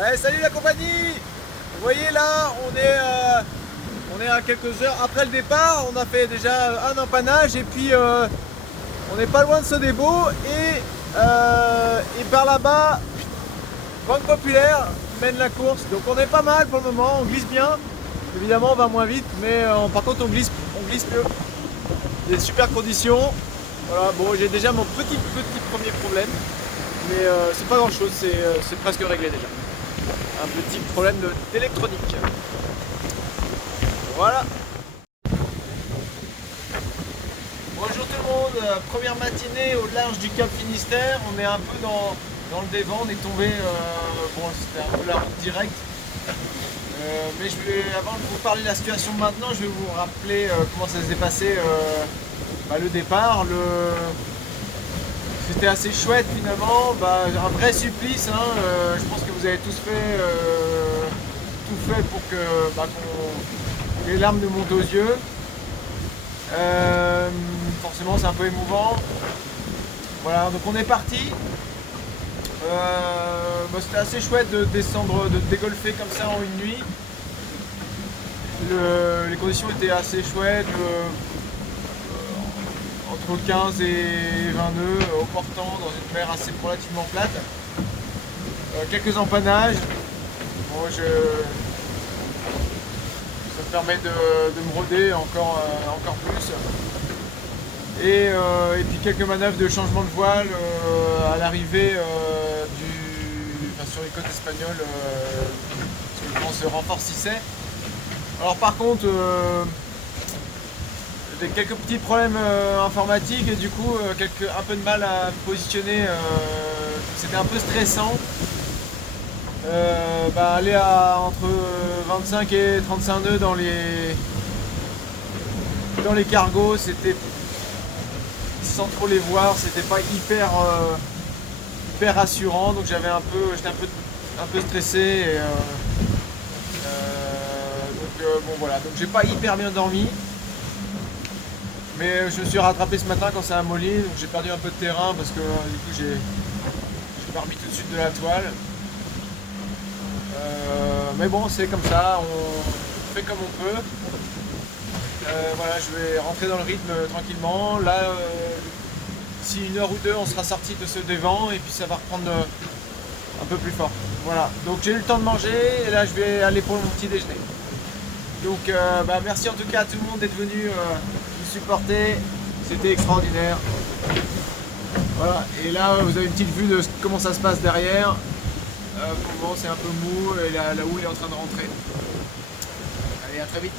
Ouais, salut la compagnie. Vous voyez là, on est à quelques heures après le départ. On a fait déjà un empannage et puis on n'est pas loin de Sodebo et par là-bas, Banque Populaire mène la course. Donc on est pas mal pour le moment, on glisse bien. Évidemment on va moins vite, mais par contre on glisse mieux. Des super conditions. Voilà, bon j'ai déjà mon petit premier problème, mais c'est pas grand chose, c'est presque réglé déjà. Un petit problème d'électronique. Voilà. Bonjour tout le monde, première matinée au large du Cap Finistère. On est un peu dans le dévent, on est tombé, bon c'était un peu la route directe. Mais avant de vous parler de la situation de maintenant, je vais vous rappeler comment ça s'est passé le départ. C'était assez chouette finalement, un vrai supplice. Je pense que vous avez tous fait tout fait pour que les larmes nous montent aux yeux. Forcément c'est un peu émouvant. Voilà, donc on est parti. C'était assez chouette de descendre, de dégolfer comme ça en une nuit. Les conditions étaient assez chouettes, entre 15 et 20 nœuds au portant dans une mer assez relativement plate. Quelques empannages. Bon, ça me permet de me roder encore plus. Et puis quelques manœuvres de changement de voile à l'arrivée sur les côtes espagnoles, parce que le vent se renforcissait. Alors par contre, quelques petits problèmes informatiques et du coup un peu de mal à me positionner. C'était un peu stressant. Aller entre 25 et 35 nœuds dans les cargos, c'était sans trop les voir, c'était pas hyper rassurant, donc j'étais un peu stressé et, bon voilà, donc j'ai pas hyper bien dormi, mais je me suis rattrapé ce matin quand ça a molli, donc j'ai perdu un peu de terrain parce que du coup j'ai pas remis tout de suite de la toile. Mais bon, c'est comme ça, on fait comme on peut. Voilà, je vais rentrer dans le rythme tranquillement. Là, d'ici une heure ou deux, on sera sorti de ce dévent et puis ça va reprendre un peu plus fort. Voilà, donc j'ai eu le temps de manger et là je vais aller pour mon petit déjeuner. Donc merci en tout cas à tout le monde d'être venu nous supporter, c'était extraordinaire. Voilà, et là vous avez une petite vue de comment ça se passe derrière. Pour le moment c'est un peu mou et la houle est en train de rentrer. Allez, à très vite.